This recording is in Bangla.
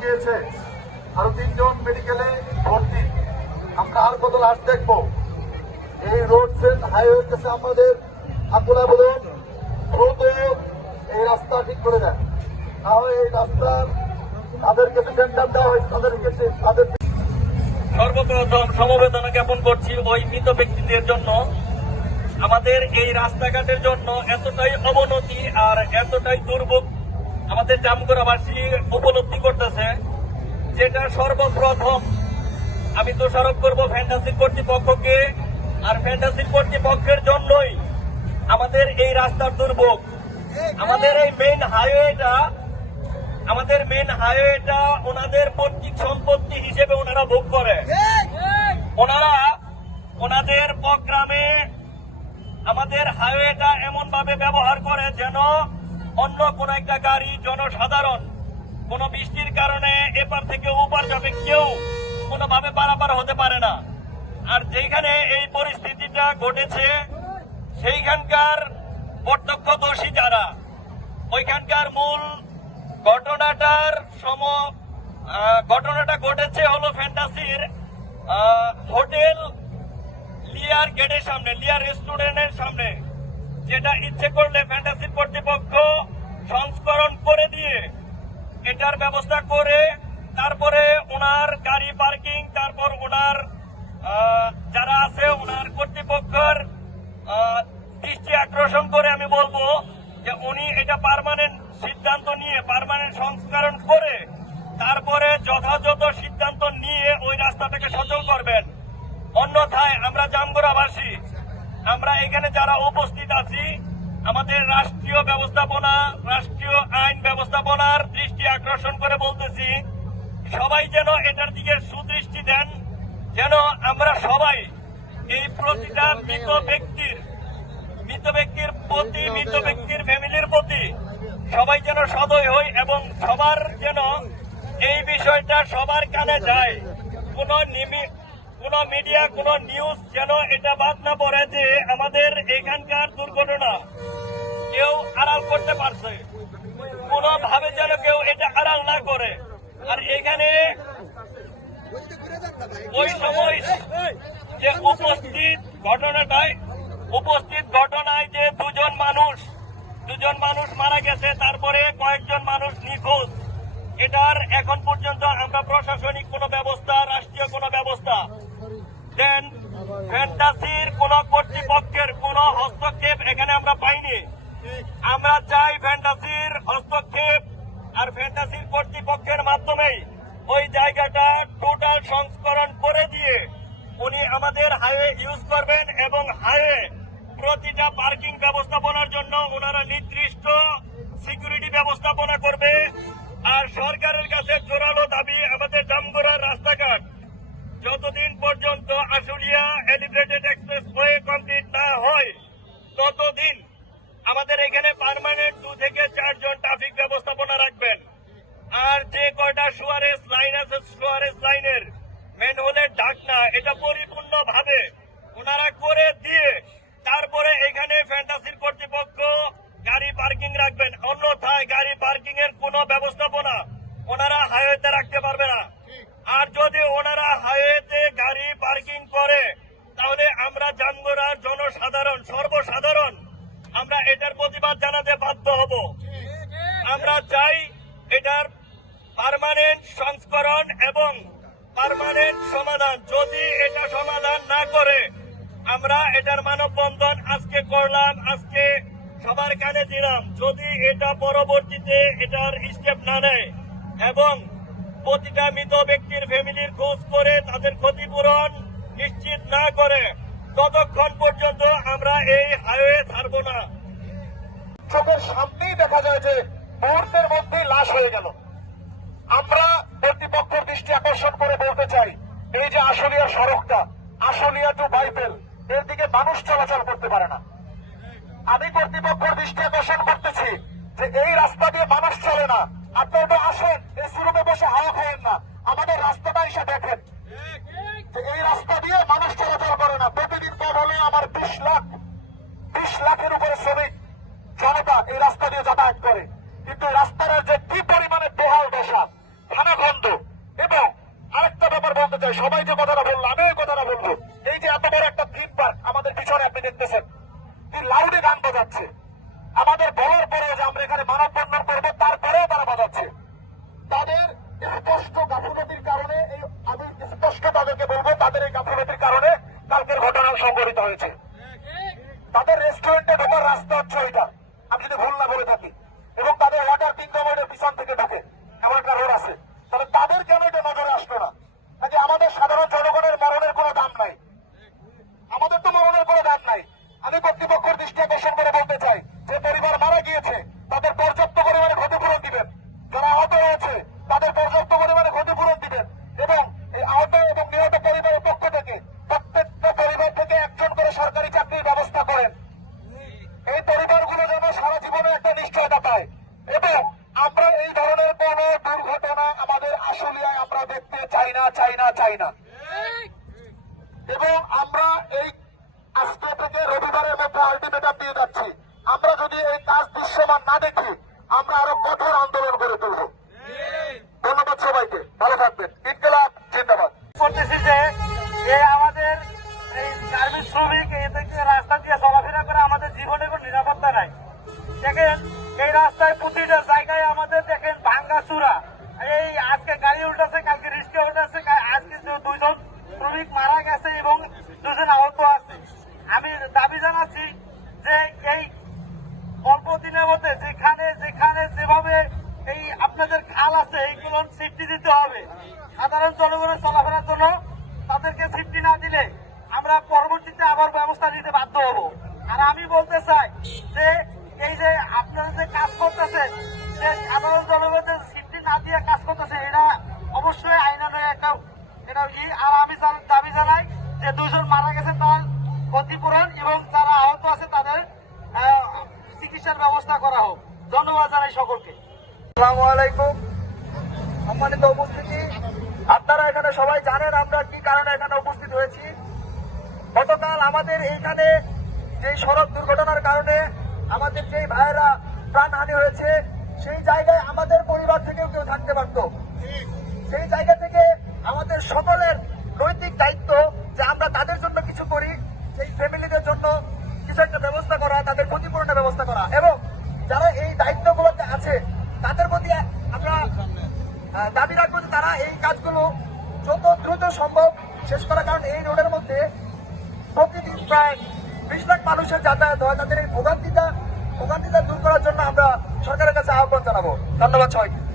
গিয়েছে আরও তিনজন মেডিকেলে ভর্তি। আমরা আর কত লাশ দেখব? এই রোড সেন্ট হাইওয়ে কাছে আমাদের আকুলা বলুন দ্রুত এই রাস্তা ঠিক করে দেন। তাহলে এই রাস্তার তাদের টেন্ডার দেওয়া হয়েছে তাদের কাছে তাদের সর্বপ্রথম সমবেদনা জ্ঞাপন করছি ওই মৃত ব্যক্তিদের জন্য। আমাদের এই রাস্তাঘাটের জন্য এতটাই অবনতি আর এতটাই দুর্ভোগ আমাদের জামগড়াবাসী উপলব্ধি করতেছে, যেটা সর্বপ্রথম আমি দোষারোপ করব ফ্যান্টাসির কর্তৃপক্ষকে, আর ফ্যান্টাসির কর্তৃপক্ষের জন্যই আমাদের এই রাস্তার দুর্ভোগ। আমাদের এই মেইন হাইওয়েটা আমাদের মেন হাইওয়েটা ওনাদের পৈতৃক সম্পত্তি হিসেবে ওনারা ভোগ করে। ওনারা ওনাদের প্রোগ্রামে আমাদের হাইওয়েটা এমন ভাবে ব্যবহার করে যেন অন্য কোন একটা গাড়ি জনসাধারণ, কোন বৃষ্টির কারণে এপার থেকে ওপার যাবে কেউ কোনোভাবে পারাপার হতে পারে না। আর যেখানে এই পরিস্থিতিটা ঘটেছে, সেইখানকার প্রত্যক্ষদর্শী যারা, ওইখানকার মূল ঘটনাটার সম ঘটনাটা ঘটেছে হলো ফ্যান্টাসির হোটেল লিয়ার গেটের সামনে, লিয়ার রেস্টুরেন্টের সামনে। যেটা ইচ্ছে করলে ফ্যান্টাসির কর্তৃপক্ষ সংস্করণ করে দিয়ে এটার ব্যবস্থা করে তারপরে ওনার গাড়ি পার্কিং, তারপর ওনার যারা আছে, ওনার কর্তৃপক্ষের দৃষ্টি আকর্ষণ করে আমি বলব যে উনি এটা পার্মানেন্ট সিদ্ধান্ত নিয়ে পার্মানেন্ট সংস্করণ করে তারপরে যথাযথ সিদ্ধান্ত নিয়ে ওই রাস্তাটাকে সচল করবেন অন্যথায় আমরা জামগড়াবাসী আমরা এখানে যারা উপস্থিত আছি আমাদের রাষ্ট্রীয় ব্যবস্থাপনা রাষ্ট্রীয় আইন ব্যবস্থাপনার দৃষ্টি আকর্ষণ করে সবাই যেন এটার দিকে সুদৃষ্টি দেন, যেন আমরা সবাই এই প্রতিটা মৃত ব্যক্তির মৃত ব্যক্তির প্রতি, মৃত ব্যক্তির ফ্যামিলির প্রতি সবাই যেন সদয় হই এবং সবার যেন এই বিষয়টা সবার কানে যায়। কোন কোন মিডিয়া, কোন নিউজ যেন এটা বাদ না পড়ে যে আমাদের এখানকার দুর্ঘটনা কেউ আড়াল করতে পারছে। কোনোভাবে যেন কেউ এটা আড়াল না করে আর এখানে ওই সময় যে উপস্থিত ঘটনাটায়, উপস্থিত ঘটনায় যে দুজন মানুষ দুজন মানুষ মারা গেছে, তারপরে কয়েকজন মানুষ নিখোঁজ, এটার এখন পর্যন্ত আমরা প্রশাসনিক কোনো ব্যবস্থা, রাষ্ট্রীয় কোনো ব্যবস্থা ফ্যান্টাসির কোন কর্তৃপক্ষের কোন হস্তক্ষেপ এখানে আমরা পাইনি। আমরা চাই ফ্যান্টাসির হস্তক্ষেপ আর ফ্যান্টাসির কর্তৃপক্ষের মাধ্যমেই ওই জায়গাটা টোটাল সংস্করণ করে দিয়ে উনি আমাদের হাইওয়ে ইউজ করবেন এবং হাইওয়ে প্রতিটা পার্কিং ব্যবস্থাপনার জন্য ওনারা নির্দিষ্ট সিকিউরিটি ব্যবস্থাপনা করবে। আর সরকারের কাছে জোরালো দাবি, আমাদের জামগড়ার রাস্তাঘাট। যতদিন পর্যন্ত Ashulia elevated expressway complete না হয়, ততদিন আমাদের এখানে পার্মানেন্ট দু থেকে চারজন ট্রাফিক ব্যবস্থাপনা রাখবেন। আর যে কয়টা সুয়ারেস লাইন আছে সুয়ারেস লাইনের ম্যানহোলের ঢাকনা এটা পরিপূর্ণ ভাবে ওনারা করে দিয়ে তারপরে এখানে ফ্যান্টাসির কর্তৃপক্ষ গাড়ি পার্কিং রাখবেন। অন্যথায় গাড়ি পার্কিং এর কোনো ব্যবস্থাপনা ওনারা হাইওয়েতে রাখতে পারবে না। আর যদি ওনারা হাইওয়েতে গাড়ি পার্কিং করে তাহলে আমরা জামগড়ার জনসাধারণ সর্বসাধারণ আমরা এটার প্রতিবাদ জানাতে বাধ্য হব। আমরা চাই এটার পার্মানেন্ট সংস্করণ এবং পার্মানেন্ট সমাধান, যদি এটা সমাধান না করে, আমরা এটার মানববন্ধন আজকে করলাম, আজকে সবার কানে দিলাম। যদি এটা পরবর্তীতে এটার স্টেপ না নেয় এবং প্রতিটা মৃত ব্যক্তির ফ্যামিলির খোঁজ করে তাদের ক্ষতিপূরণ নিশ্চিত না করে, ততক্ষণ পর্যন্ত আমরা এই হাইওয়ে ছাড়ব না। চোখের সামনেই দেখা যায় যে মুহূর্তের মধ্যেই লাশ হয়ে গেল। আমরা কর্তৃপক্ষের দৃষ্টি আকর্ষণ করে এই যে আসলিয়া সড়কটা আসলিয়া টু বাইপেল, এর দিকে মানুষ চলাচল করতে পারে না। আমি কর্তৃপক্ষের দৃষ্টি আকর্ষণ করতেছি যে এই রাস্তা দিয়ে মানুষ চলে না। আপনারা আসেন, এই রুমে বসে হাওয়া খায়েন না আমাদের রাস্তাটা এসে দেখেন যে এই রাস্তা দিয়ে মানুষ চলাচল করে না প্রতিদিন কম হলে আমার বিশ লাখ বিশ লাখের উপরে শ্রমিক জনতা এই রাস্তা দিয়ে যাতায়াত করে কিন্তু এই রাস্তার যে কি পরিমাণে বেহাল দশা খানাখন্দ চাই সবাই যে কথাটা বলল আমি ওই কথাটা বলব। এই যে এত বড় একটা থিম পার্ক আমাদের পিছনে আপনি দেখতেছেন লাউডে গান বাজাচ্ছে। আমাদের বলার পরেও যে আমরা এখানে মানব বন্ধন করব, তারপরেও তারা বাজাচ্ছে। তাদের স্পষ্ট গাফুলতির কারণে আমি স্পষ্ট তাদেরকে বলব, তাদের এই গাফুলতির কারণে কালকের ঘটনা সংঘটিত হয়েছে। তাদের রেস্টুরেন্টে ঢোকার রাস্তা হচ্ছে ওইটা। আমি যদি ভুল না বলে থাকি, এবং তাদের ওয়াটার কিংডমের পিছন থেকে ঢোকে, এমন একটা রোড আছে তাহলে তাদের কেন এটা নজরে আসলো না নাকি আমাদের সাধারণ জনগণের মরণের কোনো দাম নাই আমাদের তো মরণের কোনো দাম নাই আমি কর্তৃপক্ষের দৃষ্টি আকর্ষণ করে বলতে চাই যে পরিবার মারা গিয়েছে তাদের পর্যাপ্ত পরিমাণে ক্ষতিপূরণ দিবেন যারা আহত রয়েছে তাদের পর্যাপ্ত পরিমাণে ক্ষতিপূরণ দিবেন এবং এই আহত এবং নিহত পরিবারের পক্ষ থেকে প্রত্যেকটা পরিবার থেকে একজন করে সরকারি চাকরির ব্যবস্থা করেন এই পরিবারগুলো যেন সারা জীবনে একটা নিশ্চয়তা পায় এবং আমরা এই ধরনের কোন দুর্ঘটনা আমাদের আশুলিয়ায় আমরা দেখতে চাই না চাই না চাই না। এবং আমরা এই আজকে থেকে রবিবারের মধ্যে আলটিমেটাম দিয়ে যাচ্ছি। আমরা যদি এই কাজ দৃশ্যমান না দেখি, আমরা আরও কঠোর আন্দোলন করে তুলব। এইগুলো সিফটি দিতে হবে, সাধারণ জনগণের চলাফেরার জন্য তাদেরকে সিফটি না দিলে আমরা পরবর্তীতে আবার ব্যবস্থা নিতে বাধ্য হব। আর আমি বলতে চাই যে, এই যে আপনারা যে কাজ করতেছেন, যে সাধারণ জনগণের সিফটি না দিয়ে কাজ করতেছে, এটা অবশ্যই আইনানুগ একটা এটা আর আমি দাবি জানাই যে দুজন মারা গেছে তার ক্ষতিপূরণ এবং যারা আহত আছে তাদের আহ, চিকিৎসার ব্যবস্থা করা হোক ধন্যবাদ জানাই সকলকে আসসালামু আলাইকুম সম্মানিত উপস্থিতি। আপনারা এখানে সবাই জানেন আমরা কি কারণে এখানে উপস্থিত হয়েছি। গতকাল আমাদের এইখানে যে সড়ক দুর্ঘটনার কারণে আমাদের যেই ভাইয়েরা প্রাণহানি হয়েছে, সেই জায়গায় আমাদের পরিবার থেকেও কেউ থাকতে পারত সেই জায়গা থেকে আমাদের সকলের নৈতিক দায়িত্ব যে আমরা তাদের জন্য কিছু করি সেই ফ্যামিলিদের জন্য কিছু একটা ব্যবস্থা করা তাদের ক্ষতিপূরণের ব্যবস্থা করা এবং যারা এই দায়িত্বগুলোতে আছে তাদের প্রতি আমরা আহ, দাবি রাখব যে তারা এই কাজগুলো যত দ্রুত সম্ভব শেষ করার কারণ এই রোডের মধ্যে প্রতিদিন প্রায় বিশ লাখ মানুষের যাতায়াত হয়। তাদের এই ভোগান্তিটা ভোগান্তিটা দূর করার জন্য আমরা সরকারের কাছে আহ্বান জানাব। ধন্যবাদ সবাইকে।